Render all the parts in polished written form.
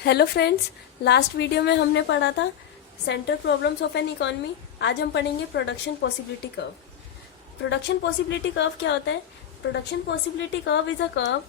Hello friends, last video में हमने पढ़ा था central problems of an economy. आज हम पढ़ेंगे production possibility curve. Production possibility curve क्या होता है? Production possibility curve is a curve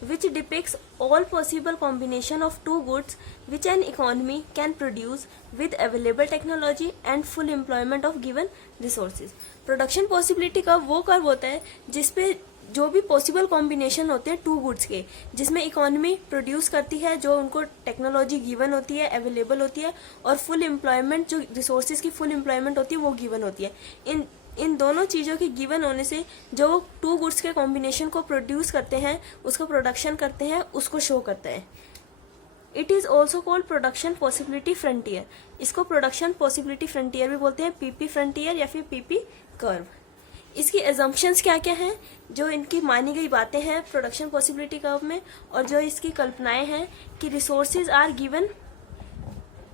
which depicts all possible combination of two goods which an economy can produce with available technology and full employment of given resources. Production possibility curve वो curve होता है जिसपे जो भी possible combination होते हैं to goods के, जिसमें इकोनॉमी प्रोड्यूस करती है, जो उनको टेक्नोलॉजी गिवन होती है, अवेलेबल होती है, और फुल एम्प्लॉयमेंट, जो रिसोर्सेज की फुल एम्प्लॉयमेंट होती है वो गिवन होती है। इन दोनों चीज़ों के गिवन होने से जो टू गुड्स के कॉम्बिनेशन को प्रोड्यूस करते हैं, उसको प्रोडक्शन करते हैं, उसको शो करता है। It is also called production possibility frontier. इसको प्रोडक्शन पॉसिबिलिटी फ्रंटियर भी बोलते हैं, पीपी फ्रंटियर या फिर पीपी कर्व। इसकी एजम्पशंस क्या क्या हैं, जो इनकी मानी गई बातें हैं प्रोडक्शन पॉसिबिलिटी कर्व में, और जो इसकी कल्पनाएं हैं कि रिसोर्सेज आर गिवन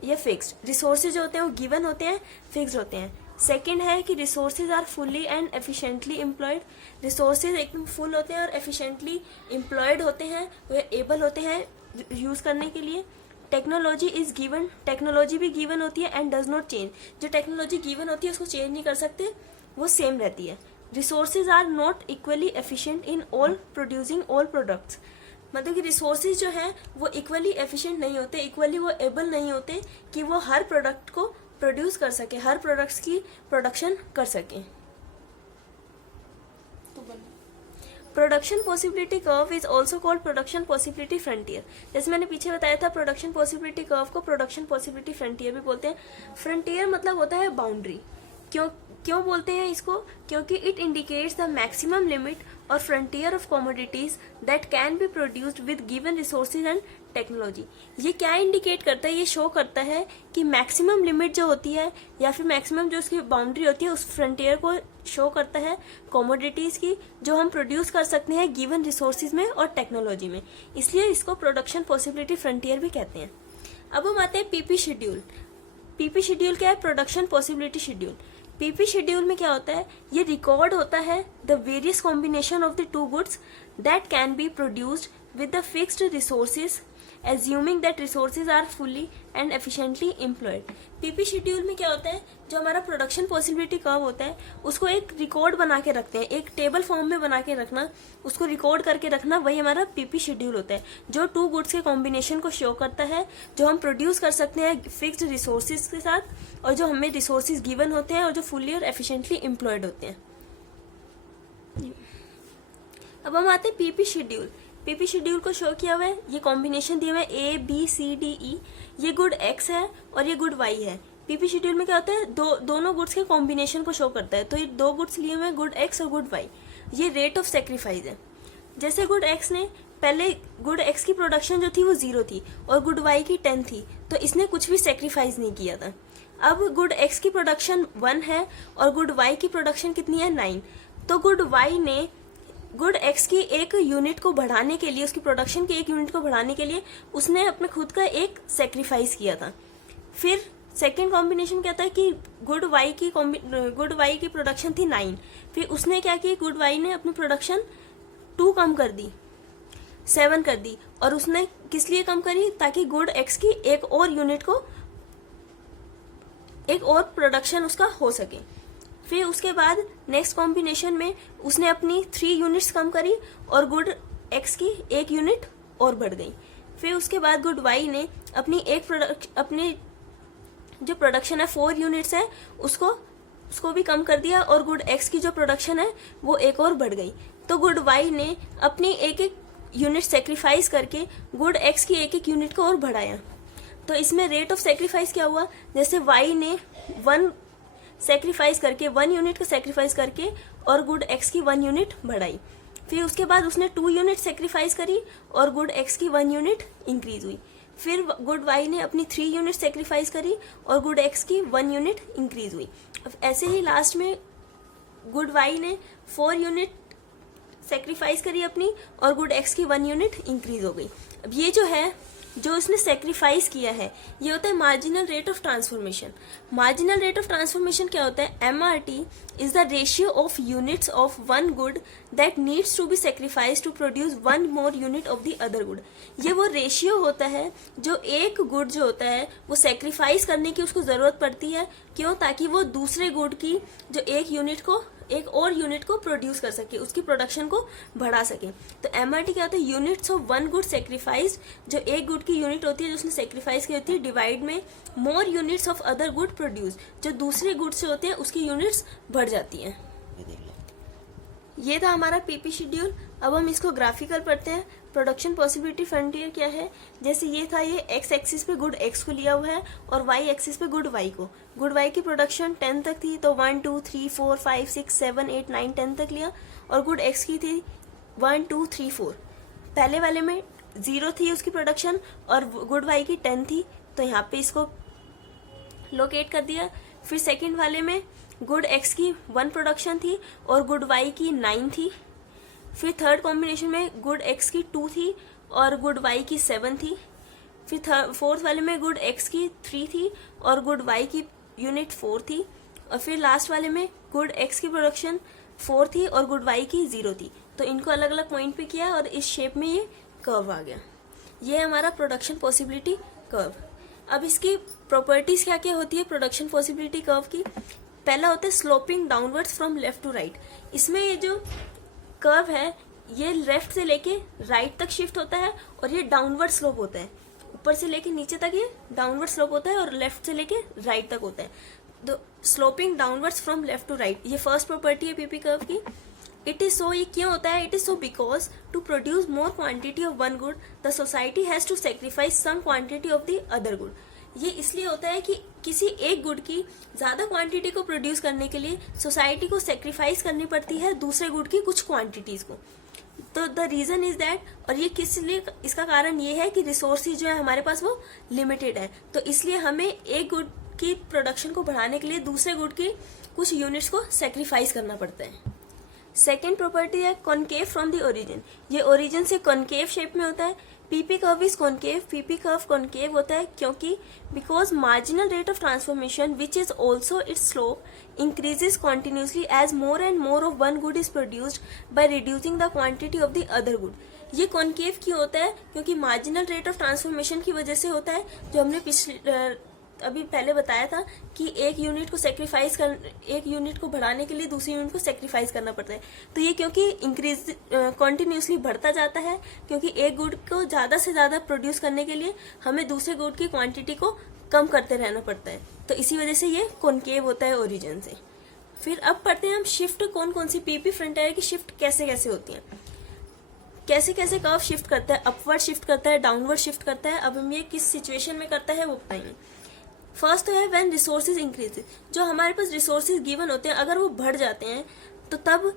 या फिक्स्ड। रिसोर्सेज जो होते हैं वो गिवन होते हैं, फिक्स्ड होते हैं। सेकेंड है कि resources are fully and efficiently employed. Resources एकदम फुल होते हैं और एफिशिएंटली एम्प्लॉयड होते हैं, वे एबल होते हैं यूज करने के लिए। टेक्नोलॉजी इज गिवन, टेक्नोलॉजी भी गिवन होती है एंड डज नॉट चेंज। जो टेक्नोलॉजी गिवन होती है उसको चेंज नहीं कर सकते, वो सेम रहती है। Resources are not equally efficient in all producing all products. मतलब कि रिसोर्सेज जो हैं वो इक्वली एफिशिएंट नहीं होते, इक्वली वो एबल नहीं होते कि वो हर प्रोडक्ट को प्रोड्यूस कर सके, हर प्रोडक्ट्स की प्रोडक्शन कर सके। Production possibility curve is also called production possibility frontier. जैसे मैंने पीछे बताया था, प्रोडक्शन पॉसिबिलिटी कर्व को प्रोडक्शन पॉसिबिलिटी फ्रंटियर भी बोलते हैं। फ्रंटियर मतलब होता है बाउंड्री। क्यों बोलते हैं इसको? क्योंकि it indicates the maximum limit और frontier of commodities that can be produced with given resources and technology. ये क्या इंडिकेट करता है? ये शो करता है कि मैक्सिमम लिमिट जो होती है या फिर मैक्सिमम जो उसकी बाउंड्री होती है, उस फ्रंटियर को शो करता है कमोडिटीज की, जो हम प्रोड्यूस कर सकते हैं गिवन रिसोर्सेज में और टेक्नोलॉजी में। इसलिए इसको प्रोडक्शन पॉसिबिलिटी फ्रंटियर भी कहते हैं। अब हम आते हैं पीपी शेड्यूल। पीपी शेड्यूल क्या है? Production possibility schedule. PP schedule में क्या होता है? ये रिकॉर्ड होता है the various combination of the two goods that can be produced with the fixed resources assuming that resources are fully and efficiently employed. PP schedule में क्या होता है? जो हमारा प्रोडक्शन पॉसिबिलिटी कर्व होता है उसको एक रिकॉर्ड बना के रखते हैं, एक टेबल फॉर्म में बना के रखना, उसको रिकॉर्ड करके रखना, वही हमारा पीपी शेड्यूल होता है, जो टू गुड्स के कॉम्बिनेशन को शो करता है, जो हम प्रोड्यूस कर सकते हैं फिक्स्ड रिसोर्सेज के साथ, और जो हमें रिसोर्सेज गिवन होते हैं और जो फुल्ली और एफिशिएंटली एम्प्लॉयड होते हैं। अब हम आते हैं पीपी शेड्यूल। पीपी शेड्यूल को शो किया हुआ है, ये कॉम्बिनेशन दिया हुआ है A B C D E. ये गुड एक्स है और ये गुड वाई है। पीपी शेड्यूल में क्या होता है? दोनों गुड्स के कॉम्बिनेशन को शो करता है। तो ये दो गुड्स लिए हुए हैं, गुड एक्स और गुड वाई। ये रेट ऑफ सेक्रीफाइस है। जैसे गुड एक्स ने पहले, गुड एक्स की प्रोडक्शन जो थी वो 0 थी और गुड वाई की 10 थी, तो इसने कुछ भी सेक्रीफाइस नहीं किया था। अब गुड एक्स की प्रोडक्शन 1 है और गुड वाई की प्रोडक्शन कितनी है? 9। तो गुड वाई ने गुड एक्स की एक यूनिट को बढ़ाने के लिए, उसकी प्रोडक्शन की एक यूनिट को बढ़ाने के लिए उसने अपने खुद का एक सेक्रीफाइस किया था। फिर सेकेंड कॉम्बिनेशन क्या था कि गुड वाई की प्रोडक्शन थी 9। फिर उसने क्या किया? गुड वाई ने अपनी प्रोडक्शन 2 कम कर दी, 7 कर दी। और उसने किस लिए कम करी? ताकि गुड एक्स की एक और यूनिट को, एक और प्रोडक्शन उसका हो सके। फिर उसके बाद नेक्स्ट कॉम्बिनेशन में उसने अपनी 3 यूनिट्स कम करी और गुड एक्स की 1 यूनिट और बढ़ गई। फिर उसके बाद गुड वाई ने अपनी जो प्रोडक्शन है 4 यूनिट्स है उसको भी कम कर दिया और गुड एक्स की जो प्रोडक्शन है वो 1 और बढ़ गई। तो गुड वाई ने अपनी एक यूनिट सेक्रीफाइस करके गुड एक्स की एक यूनिट को और बढ़ाया। तो इसमें रेट ऑफ सेक्रीफाइस क्या हुआ? जैसे वाई ने 1 सेक्रीफाइस करके, 1 यूनिट को सेक्रीफाइस करके और गुड एक्स की 1 यूनिट बढ़ाई। फिर उसके बाद उसने 2 यूनिट सेक्रीफाइस करी और गुड एक्स की 1 यूनिट इंक्रीज हुई। फिर गुड वाई ने अपनी 3 यूनिट सेक्रीफाइस करी और गुड एक्स की 1 यूनिट इंक्रीज हुई। अब ऐसे ही लास्ट में गुड वाई ने 4 यूनिट सेक्रीफाइस करी अपनी और गुड एक्स की 1 यूनिट इंक्रीज हो गई। अब ये जो है जो उसने सेक्रीफाइस किया है, ये होता है marginal rate of transformation. Marginal rate of transformation क्या होता है? MRT is the ratio of units of one good that needs to be sacrifice to produce one more unit of the other good. ये वो ratio होता है जो एक good जो होता है वो सेक्रीफाइस करने की उसको जरूरत पड़ती है। क्यों? ताकि वो दूसरे गुड की जो एक और यूनिट को प्रोड्यूस कर सके, उसकी प्रोडक्शन को बढ़ा सके। तो MRT क्या होता है? Units of one good sacrifice, जो एक गुड की यूनिट होती है जो उसने सेक्रीफाइस की होती है, डिवाइड में more units of other good produce, जो दूसरे गुड से होते हैं उसकी यूनिट्स बढ़ जाती हैं। ये था हमारा पीपी शेड्यूल। अब हम इसको ग्राफिकल पढ़ते हैं। प्रोडक्शन पॉसिबिलिटी फ्रंटियर क्या है? जैसे ये था, ये एक्स एक्सिस पे गुड एक्स को लिया हुआ है और वाई एक्सिस पे गुड वाई को। गुड वाई की प्रोडक्शन 10 तक थी, तो 1 2 3 4 5 6 7 8 9 10 तक लिया। और गुड एक्स की थी 1 2 3 4। पहले वाले में 0 थी उसकी प्रोडक्शन और गुड वाई की 10 थी, तो यहाँ पे इसको लोकेट कर दिया। फिर सेकेंड वाले में गुड एक्स की 1 प्रोडक्शन थी और गुड वाई की 9 थी। फिर थर्ड कॉम्बिनेशन में गुड एक्स की 2 थी और गुड वाई की 7 थी। फिर फोर्थ वाले में गुड एक्स की 3 थी और गुड वाई की यूनिट 4 थी। और फिर लास्ट वाले में गुड एक्स की प्रोडक्शन 4 थी और गुड वाई की 0 थी। तो इनको अलग अलग पॉइंट पे किया और इस शेप में ये कर्व आ गया। ये हमारा प्रोडक्शन पॉसिबिलिटी कर्व। अब इसकी प्रॉपर्टीज क्या क्या होती है प्रोडक्शन पॉसिबिलिटी कर्व की? पहला होता है sloping downwards from left to right. इसमें ये जो कर्व है ये लेफ्ट से लेके राइट तक शिफ्ट होता है और ये डाउनवर्ड स्लोप होता है। ऊपर से लेके नीचे तक ये डाउनवर्ड स्लोप होता है और लेफ्ट से लेके राइट तक होता है। तो sloping downwards from left to right, ये फर्स्ट प्रॉपर्टी है पीपी कर्व की। इट इज सो, ये क्यों होता है? It is so because to produce more quantity of one good the society has to sacrifice some quantity of the other good. ये इसलिए होता है कि किसी एक गुड की ज्यादा क्वांटिटी को प्रोड्यूस करने के लिए सोसाइटी को सेक्रीफाइस करनी पड़ती है दूसरे गुड की कुछ क्वांटिटीज को। तो द रीजन इज दैट, और ये किस लिए, इसका कारण ये है कि रिसोर्सेज जो है हमारे पास वो लिमिटेड है। तो इसलिए हमें एक गुड की प्रोडक्शन को बढ़ाने के लिए दूसरे गुड की कुछ यूनिट्स को सेक्रीफाइस करना पड़ता है। सेकेंड प्रॉपर्टी है कॉनकेव फ्रॉम द ओरिजिन। ये ओरिजिन से कॉनकेव शेप में होता है। PP curve is concave. PP curve concave होता है क्योंकि because marginal rate of transformation which is also its slope increases continuously as more and more of one good is produced by reducing the quantity of the other good. ये concave क्यों होता है? क्योंकि marginal rate of transformation की वजह से होता है, जो हमने अभी पहले बताया था कि एक यूनिट को बढ़ाने के लिए दूसरी यूनिट को सेक्रीफाइस करना पड़ता है। तो ये क्योंकि इंक्रीज कॉन्टिन्यूसली बढ़ता जाता है, क्योंकि एक गुड को ज्यादा से ज्यादा प्रोड्यूस करने के लिए हमें दूसरे गुड की क्वांटिटी को कम करते रहना पड़ता है। तो इसी वजह से ये कॉनकेव होता है ओरिजिन से। फिर अब पढ़ते हैं हम शिफ्ट कौन कौन सी पीपी फ्रंटियर की शिफ्ट कैसे कैसे होती है, कैसे कैसे कर्व शिफ्ट करता है, अपवर्ड शिफ्ट करता है, डाउनवर्ड शिफ्ट करता है। अब हम ये किस सिचुएशन में करता है वो बताएंगे। फर्स्ट तो है व्हेन रिसोर्सेज इंक्रीज। जो हमारे पास रिसोर्सेज गिवन होते हैं अगर वो बढ़ जाते हैं तो तब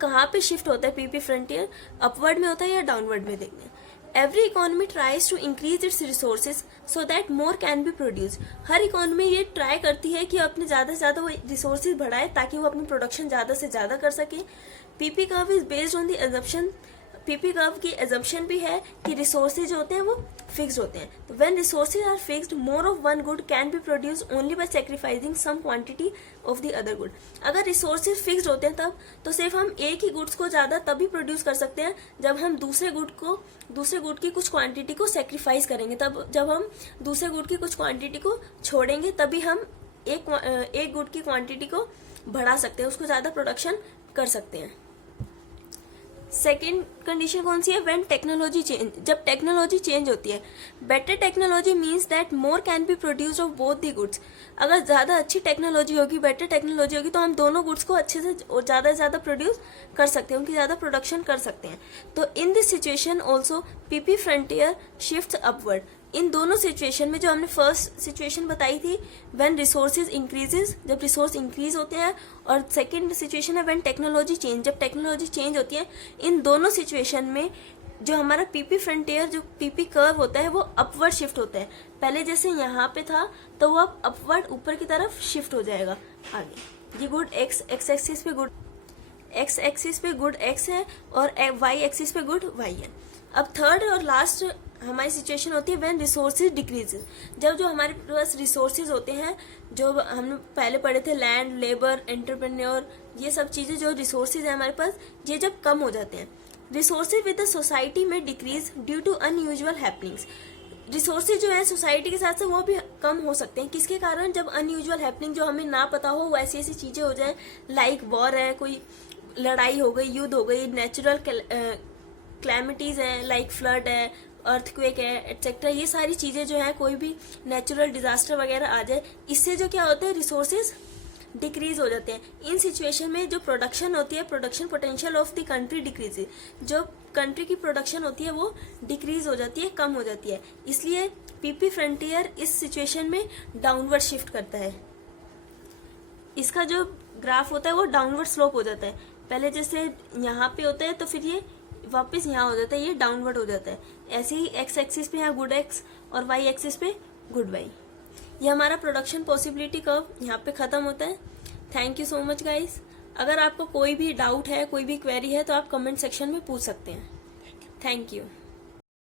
कहाँ पे शिफ्ट होता है पीपी फ्रंटियर? अपवर्ड में होता है या डाउनवर्ड में? देखते हैं। Every economy tries to increase its resources so that more can be produce. हर इकोनॉमी ये ट्राई करती है कि अपने ज्यादा से ज्यादा वो रिसोर्सेज बढ़ाए ताकि वो अपनी प्रोडक्शन ज्यादा से ज्यादा कर सके। PP curve is based on the assumption. PP curve की एजम्पशन भी है कि रिसोर्सेज जो होते हैं वो फिक्स्ड होते हैं। तो when resources are fixed more of one good can be produce only by sacrificing some quantity of the other good. अगर रिसोर्सेज फिक्स्ड होते हैं तब तो सिर्फ हम एक ही गुड्स को ज्यादा तभी प्रोड्यूस कर सकते हैं जब हम दूसरे गुड की कुछ क्वांटिटी को सेक्रीफाइस करेंगे। तब जब हम दूसरे गुड की कुछ क्वांटिटी को छोड़ेंगे तभी हम एक गुड की क्वांटिटी को बढ़ा सकते हैं, उसको ज्यादा प्रोडक्शन कर सकते हैं। सेकेंड कंडीशन कौन सी है? When technology change. जब टेक्नोलॉजी चेंज होती है। Better technology means that more can be produced of both the goods. अगर ज्यादा अच्छी टेक्नोलॉजी होगी, बेटर टेक्नोलॉजी होगी, तो हम दोनों गुड्स को अच्छे से और ज्यादा से ज्यादा प्रोड्यूस कर सकते हैं, उनकी ज्यादा प्रोडक्शन कर सकते हैं। तो in this situation also PP frontier shift upward. इन दोनों सिचुएशन में जो हमने फर्स्ट सिचुएशन बताई थी व्हेन रिसोर्सेज इंक्रीजेज, जब रिसोर्स इंक्रीज होते हैं, और सेकंड सिचुएशन है व्हेन टेक्नोलॉजी चेंज, जब टेक्नोलॉजी चेंज होती है। इन दोनों सिचुएशन में जो हमारा पीपी फ्रंटियर जो पीपी कर्व होता है वो अपवर्ड शिफ्ट होता है। पहले जैसे यहाँ पे था तो वो अब अपवर्ड ऊपर की तरफ शिफ्ट हो जाएगा आगे। ये गुड एक्स एक्सिस पे गुड एक्स है और वाई एक्सिस पे गुड वाई है। अब थर्ड और लास्ट हमारी सिचुएशन होती है व्हेन रिसोर्सेज डिक्रीज, जब जो हमारे पास रिसोर्सेज होते हैं, जो हमने पहले पढ़े थे लैंड, लेबर, एंटरप्रेन्योर, ये सब चीजें जो रिसोर्सेज है हमारे पास, ये जब कम हो जाते हैं। रिसोर्सेज विद द सोसाइटी में decrease due to unusual happenings, resources जो है सोसाइटी के साथ से वो भी कम हो सकते हैं। किसके कारण? जब अनयूजुअल हैपनिंग जो हमें ना पता हो वो ऐसी ऐसी चीजें हो जाए, लाइक वॉर है, कोई लड़ाई हो गई, युद्ध हो गई, नेचुरल क्लैमिटीज है लाइक फ्लड है, अर्थक्वेक है, एटसेट्रा, ये सारी चीजें जो है कोई भी नेचुरल डिजास्टर वगैरह आ जाए, इससे जो क्या होता है रिसोर्सेज डिक्रीज हो जाते हैं। इन सिचुएशन में जो प्रोडक्शन होती है, production potential of the country decrease, जो कंट्री की प्रोडक्शन होती है वो डिक्रीज हो जाती है, कम हो जाती है। इसलिए पीपी फ्रंटियर इस सिचुएशन में डाउनवर्ड शिफ्ट करता है। इसका जो ग्राफ होता है वो डाउनवर्ड स्लोप हो जाता है। पहले जैसे यहाँ पे होता है तो फिर ये वापस यहाँ हो जाता है, ये डाउनवर्ड हो जाता है। ऐसे ही एक्स एक्सिस पे यहाँ गुड एक्स और वाई एक्सिस पे गुड वाई। ये हमारा प्रोडक्शन पॉसिबिलिटी कर्व यहाँ पे खत्म होता है। Thank you so much guys. अगर आपको कोई भी डाउट है, कोई भी क्वेरी है तो आप कमेंट सेक्शन में पूछ सकते हैं। Thank you.